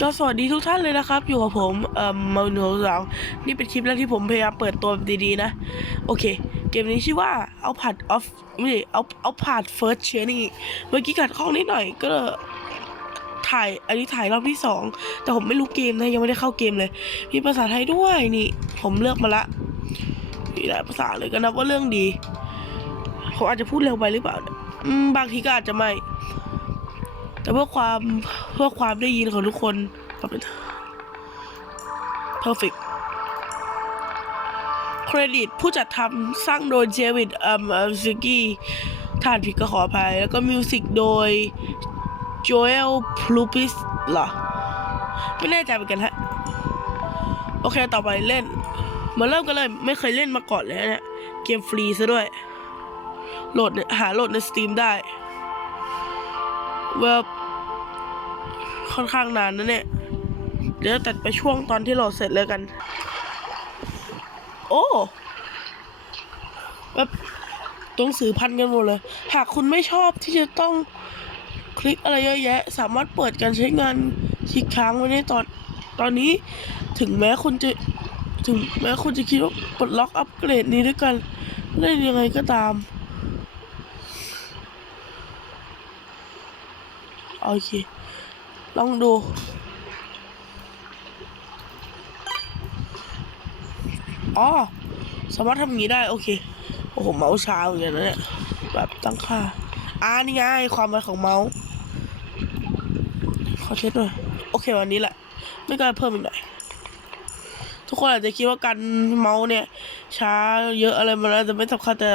ก็สวัสดีทุกท่านเลยนะครับ อยู่กับผมเอ่อมาโนสองนี่เป็นคลิปแรกที่ผมพยายามเปิดตัวแบบดีๆนะ โอเค เกมนี้ชื่อว่าเอาผัดออฟไม่ใช่เอาเอาผัดเฟิร์สเชนี่เมื่อกี้กัดข้องนิดหน่อยก็ถ่ายอันนี้ถ่ายรอบที่สองแต่ผมไม่รู้เกมนะยังไม่ได้เข้าเกมเลย มีภาษาไทยด้วยนี่ ผมเลือกมาละมีหลายภาษาเลยก็นับว่าเรื่องดีผมอาจจะพูดเร็วไปหรือเปล่า อืมบางทีก็อาจจะไม่ แต่เพื่อความเพื่อความได้ยินของทุกคนปรับเป็น perfect เครดิตผู้จัดทำสร้างโดยเจวิดอัมอัมซิกี้ทานผิดก็ขออภัย แล้วก็มิวสิกโดยโจเอลพลูปิสเหรอ ไม่แน่ใจเหมือนกันฮะ โอเคต่อไปเล่น มาเริ่มกันเลย ไม่เคยเล่นมาก่อนเลยนะเนี่ยเกมฟรีซะด้วย โหลดหาโหลดในสตรีมได้เว็บ ค่อนข้างนานนะเนี่ย เดี๋ยวตัดไปช่วงตอนที่โหลดเสร็จเลยกัน โอ้แบบตัวหนังสือพันกันหมดเลย หากคุณไม่ชอบที่จะต้องคลิกอะไรเยอะแยะ สามารถเปิดการใช้งานคลิกค้างไว้ในตอนตอนนี้ถึงแม้คุณจะถึงแม้คุณจะคิดว่าปลดล็อกอัปเกรดนี้ด้วยกันเล่นยังไงก็ตาม โอเค ลองดู อ๋อ สามารถทำอย่างนี้ได้ โอเค โอ้โห เมาส์ช้าอย่างเงี้นเนี่ย แบบตั้งค่า อ่านี่ไง ความหมายของเมาส์ ขอเช็ดหน่อย โอเค วันนี้แหละ ไม่ก็เพิ่มอีกหน่อย ทุกคนอาจจะคิดว่าการเมาส์เนี่ย ช้าเยอะอะไรมาแล้วแต่ไม่สำคัญแต่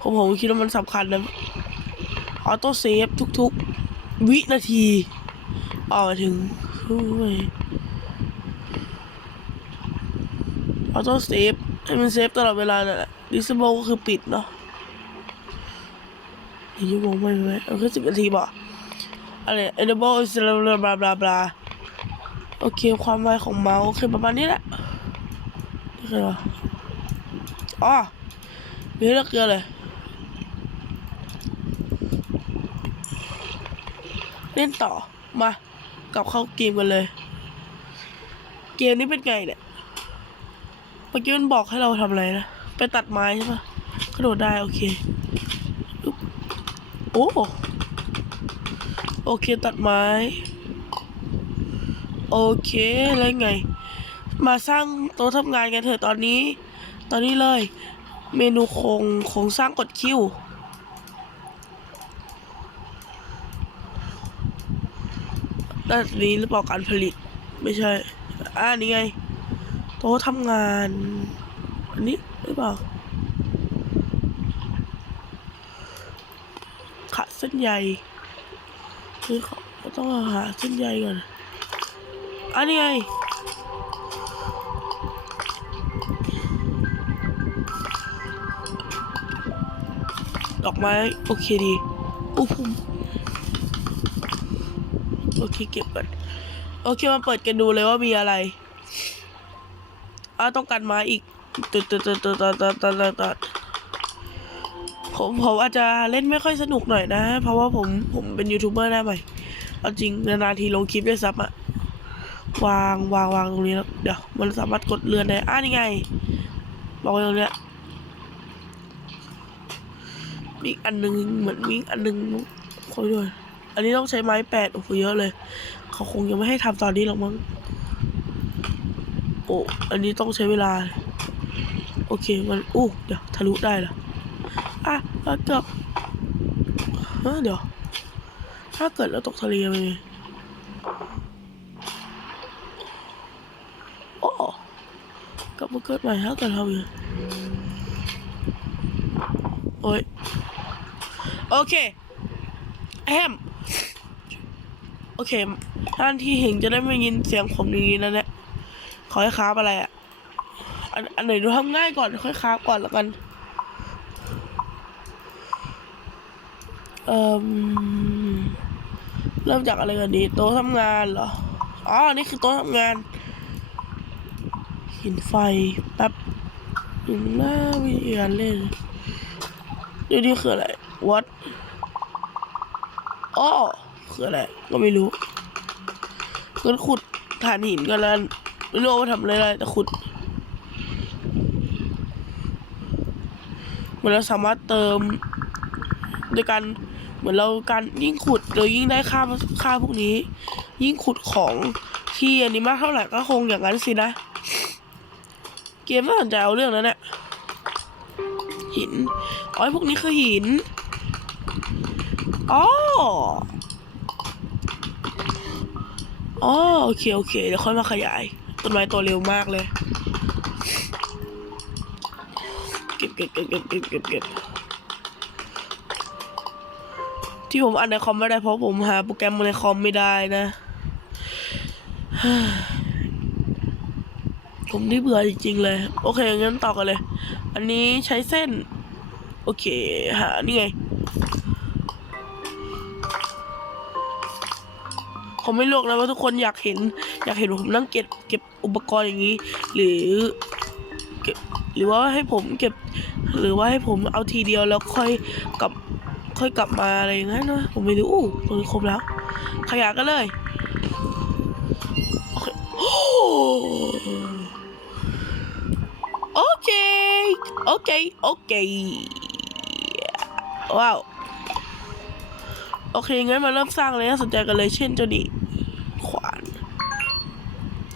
ผมผมคิดว่ามันสำคัญนะออโต้เซฟทุกๆ วินาที ออกมาถึงออโต้เซฟให้มันเซฟตลอดเวลาน่ะดิสโบก็คือปิดเนาะอีกชั่วโมงไม่ไม่เอาแค่สิบนาทีบ่อะไร enable is บลาบลาบลาบลาโอเค ความไวของเมาส์คือประมาณนี้แหละนี่คืออะไรอ๋อมีเลือกเยอะเลยเล่นต่อ มา กลับเข้าเกมกันเลย เกมนี้เป็นไงเนี่ยเมื่อกี้มันบอกให้เราทำอะไรนะ ไปตัดไม้ใช่ปะกระโดดได้โอเค โอ้โอเคตัดไม้ โอเคแล้วไง มาสร้างโต๊ะทำงานกันเถอะตอนนี้ ตอนนี้เลย เมนูโครงโครงสร้างกดคิว้านนี้หรือเปล่าการผลิต ไม่ใช่อ่านี่ไง โต๊ะทำงาน อันนี้หรือเปล่าขาเส้นใยคือเขาต้องหาเส้นใยก่อนอันนี้ไงดอกไม้ โอเคดีอู้ผม โอเคเก็บก่อนโอเคมาเปิดกันดูเลยว่ามีอะไรอ้าต้องการไม้อีกตัดตัดตัดตัดตัดตัดตัดตัดผมผมอาจจะเล่นไม่ค่อยสนุกหน่อยนะ เพราะว่าผมผมเป็นยูทูบเบอร์หน้าใหม่เอาจริงนานๆทีลงคลิปด้วยซ้ำอะวางวางวางตรงนี้แล้วเดี๋ยวมันสามารถกดเรือนได้อ่านี่ไงบอกไว้ตรงเนี้ยมีอันหนึงเหมือนมีอันหนึงคอยด้วย อันนี้ต้องใช้ไม้แปดโอ้โหเยอะเลย เขาคงยังไม่ให้ทำตอนนี้หรอกมั้งโอ้อันนี้ต้องใช้เวลา โอเคมันอู้เดี๋ยวทะลุได้เหรออะแล้วเกือบเฮ้ยเดี๋ยว ถ้าเกิดเราตกทะเลไปไโอ้กลับมาเกิดใหม่ถ้าเกิดทำยังไงโอ้ยโอเคแฮม อเคท่านที่เห็นจะได้ไม่ยินเสียงผมอย่างนี้นะเนี่ยขอให้คราบอะไรอะอันอันไหนดูทำง่ายก่อนค่อยคราบก่อนแล้วกันเอ่อเริ่มจากอะไรกันดีโต๊ะทำงานเหรออ๋อนี่คือโต๊ะทำงานหินไฟแป๊บหนึ่งหน้าวิธีการเล่นดูนี่คืออะไร what อ้อ คืออะไรก็ไม่รู้เงินขุดฐานหินกันแล้วไม่รู้ว่าทำอะไรได้แต่ขุดเหมือนเราสามารถเติมโดยการเหมือนเราการยิ่งขุดเรายิ่งได้ค่าค่าพวกนี้ ยิ่งขุดของที่อันนี้มากเท่าไหร่ก็คงอย่างนั้นสินะ เกมน่าสนใจเอาเรื่องนั้นแหละหินอ๋อพวกนี้คือหินอ๋อ อ๋อโอเคโอเคเดี๋ยวค่อยมาขยาย ต้นไม้โตเร็วมากเลย เก็บเก็บเก็บเก็บเก็บเก็บเก็บที่ผมอ่านในคอมไม่ได้เพราะผมหาโปรแกรมในคอมไม่ได้นะ ผมนี่เบื่อจริงๆเลย โอเคงั้นต่อกันเลย อันนี้ใช้เส้น โอเค หานี่ไง ผมไม่ลวกนะว่าทุกคนอยากเห็น อยากเห็นผมนั่งเก็บเก็บอุปกรณ์อย่างนี้ หรือเก็บหรือว่าให้ผมเก็บ หรือว่าให้ผมเอาทีเดียวแล้วค่อยกลับค่อยกลับมาอะไรอย่างนั้นนะผมไม่รู้อู้ตรงนี้ครบแล้ว ขยะกันเลยโอเค โอเค โอเค ว้าว โอเค งั้นมาเริ่มสร้างเลยน่าสนใจกันเลย เช่นเจ้านี่ขวาน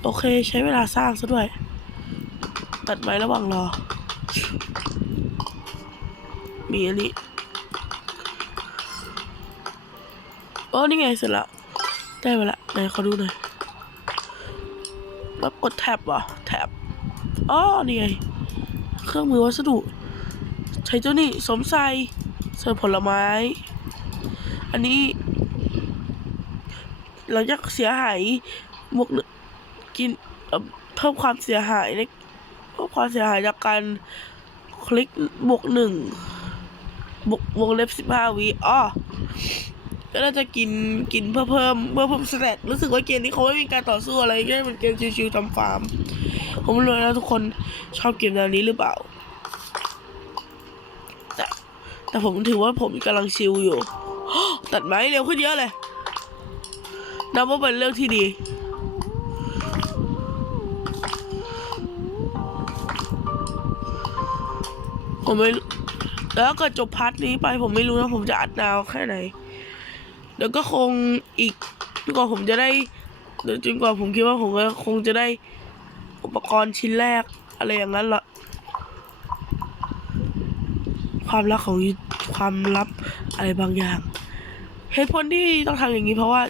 โอเค ใช้เวลาสร้างซะด้วย ตัดไม้ระหว่างรอ มีอันนี้โอ้นี่ไงเสร็จละได้มาละไหนขอดูหน่อยแล้วกดแท็บวะแท็บอ๋อนี่ไง เครื่องมือวัสดุ ใช้เจ้านี่สมใส่เสิร์ฟผลไม้ อันนี้หลังจากเสียหายบวกกินเพิ่มความเสียหายในเพิ่มความเสียหายจากการคลิกบวกหนึ่งบวกวงเล็บสิบห้าวิอ๋อก็น่าจะกินกินเพื่อเพิ่มเพื่อเพิ่มสเตตรู้สึกว่าเกมนี้เขาไม่มีการต่อสู้อะไรแค่เป็นเกมชิวๆทำฟาร์ม ผมไม่รู้นะทุกคนชอบเกมแนวนี้หรือเปล่า แต่แต่ผมถือว่าผมกำลังชิลอยู่ ตัดไม้เร็วขึ้นเยอะเลยนับว่าเป็นเรื่องที่ดี ผมไม่แล้วก็จบพาร์ทนี้ไปผมไม่รู้นะผมจะอัดนาวแค่ไหน เดี๋ยวก็คงอีกจนกว่าผมจะได้เดี๋ยวจนกว่าผมคิดว่าผมก็คงจะได้อุปกรณ์ชิ้นแรกอะไรอย่างนั้นละความลับของความลับอะไรบางอย่าง เหตุผลที่ต้องทำอย่างนี้เพราะว่า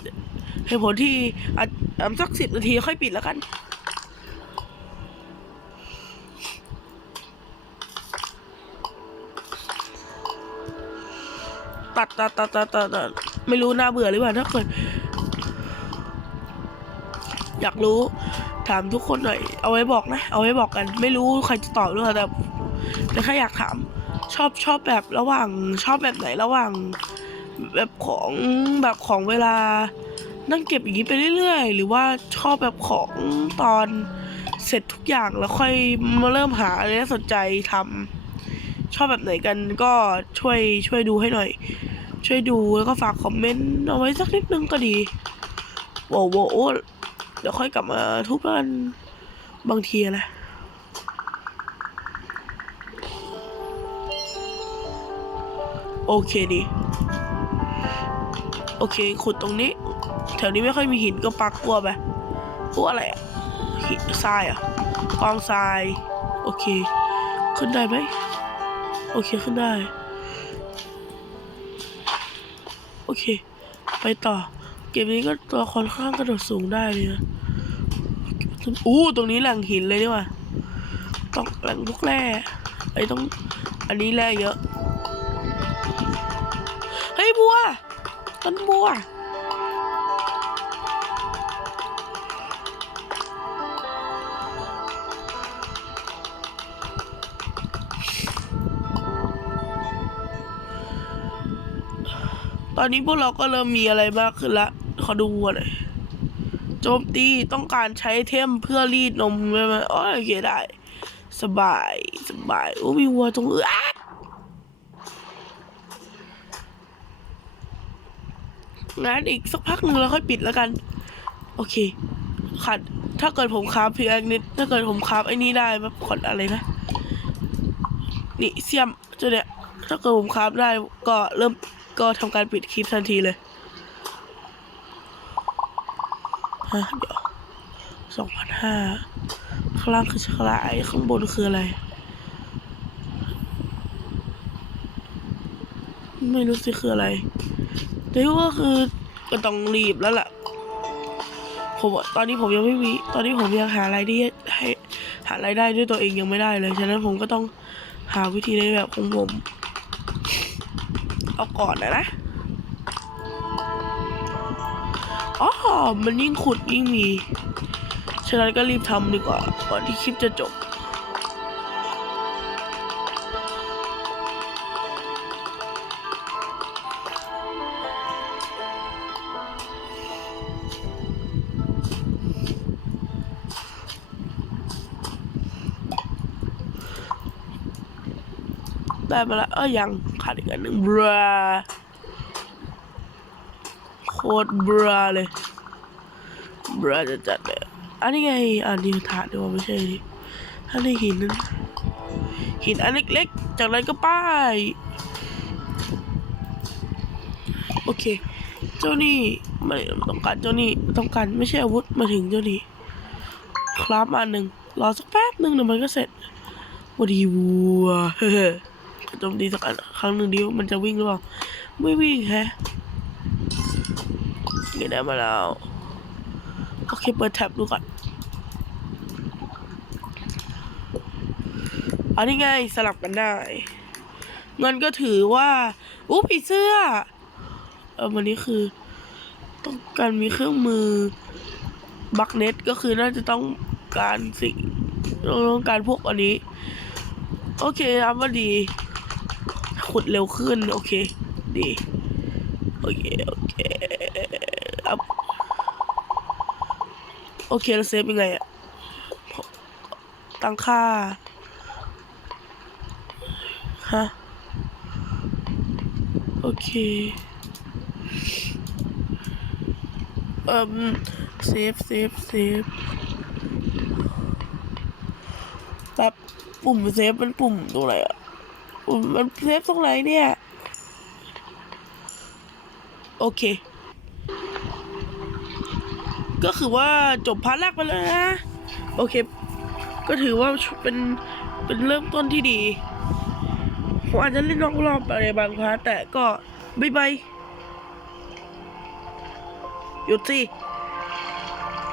เหตุผลที่อาจสักสิบนาทีค่อยปิดแล้วกันตัดตัดตัดตัดตัดตัดไม่รู้น่าเบื่อหรือเปล่าถ้าเกิดอยากรู้ถามทุกคนหน่อย เอาไว้บอกนะ เอาไว้บอกกัน ไม่รู้ใครจะตอบด้วยแต่แต่แค่อยากถาม ชอบชอบแบบระหว่างชอบแบบไหนระหว่าง แบบของแบบของเวลา นั่งเก็บอย่างนี้ไปเรื่อยๆ หรือว่าชอบแบบของตอนเสร็จทุกอย่างแล้วค่อยมาเริ่มหาอะไรน่าสนใจทำชอบแบบไหนกันก็ช่วยช่วยดูให้หน่อย ช่วยดูแล้วก็ฝากคอมเมนต์เอาไว้สักนิดนึงก็ดีโว้โวโอ้เดี๋ยวค่อยกลับมาทุบกันบางทีนะโอเคดี โอเค ขุดตรงนี้ แถวนี้ไม่ค่อยมีหินก็ปักกลัวไปพวกอะไรอะหินทรายอะกองทราย โอเค ขึ้นได้ไหมโอเคขึ้นได้ โอเค ไปต่อ เกมนี้ก็ตัวค่อนข้างกระโดดสูงได้เลยนะอู้ตรงนี้แหล่งหินเลยนี่หว่าต้องแหล่งพวกแร่ไอ้ต้อง อันนี้แร่เยอะ เฮ้ยบัว ต้นบัว ตอนนี้พวกเราก็เริ่มมีอะไรมากขึ้นละ ขอดูวัวหน่อยโจมตีต้องการใช้เทมเพื่อรีดนมใช่ไหมอ๋อโอเคได้ สบาย สบาย โอ้มีวัวตรงเออ งานอีกสักพักหนึ่งเราค่อยปิดแล้วกัน โอเคขัดถ้าเกิดผมคราฟพิกแอคนิดถ้าเกิดผมคาฟไอ้นี่ได้แบบขอนอะไรนะ นี่เสียมจ้าเนี่ย ถ้าเกิดผมคาฟได้ก็เริ่มก็ทำการปิดคลิปทันทีเลยฮะเดี๋ยวสองพันห้าข้างล่างคือชลายข้างบนคืออะไร ไม่รู้สิคืออะไรแต่ว่าคือก็ต้องรีบแล้วล่ะ ผมตอนนี้ผมยังไม่มี ตอนนี้ผมยังหารายได้ให้หารายได้ด้วยตัวเองยังไม่ได้เลย ฉะนั้นผมก็ต้องหาวิธีในแบบของผม เอาก่อนนะนะอ๋อมันยิ่งขุดยิ่งมี ฉะนั้นก็รีบทำดีกว่าก่อนที่คลิปจะจบ ได้มาแล้ว เอ้ยยังขาดอีกอันหนึ่งบราโคตรบราเลยบราจะจัดเลยอันนี้ไง อันนี้ถาดดีกว่าไม่ใช่ดิอันนี้หินนั่นหินอันเล็กๆ จากนั้นก็ป้าย โอเค เจ้านี่ไม่ต้องการเจ้านี่ต้องการไม่ใช่อาวุธมาถึงเจ้านี่ครับอันหนึ่งรอสักแป๊บหนึ่งเดี๋ยวมันก็เสร็จวัดีวัวเฮ้ โจมตีสักครั้งหนึ่งดิวมันจะวิ่งหรือเปล่า ไม่วิ่งแฮะเก็บได้มาแล้วโอเคเปิดแท็บดูก่อนอันนี้ไงสลับกันได้เงินก็ถือว่าอู้ผีเสื้อ เออวันนี้คือ ต้องการมีเครื่องมือบักเน็ตก็คือน่าจะต้องการสิ่งต้องการพวกอันนี้ โอเคครับว่าดี ขุดเร็วขึ้น โอเค ดี โอเค โอเคอัพโอเคแล้วเซฟยังไงอะตั้งค่า ฮะ โอเคเอ่มเซฟเซฟเซฟแบบปุ่มเซฟมันปุ่มตรงไหนอะ มมันเซฟตรงไหนเนี่ย โอเค ก็คือว่าจบพาร์ทแรกไปแล้วนะ โอเค ก็ถือว่าเป็นเป็นเริ่มต้นที่ดี ผมอาจจะเล่นนอกรอบอะไรบางพาร์ทแต่ก็บายบายหยุดสิ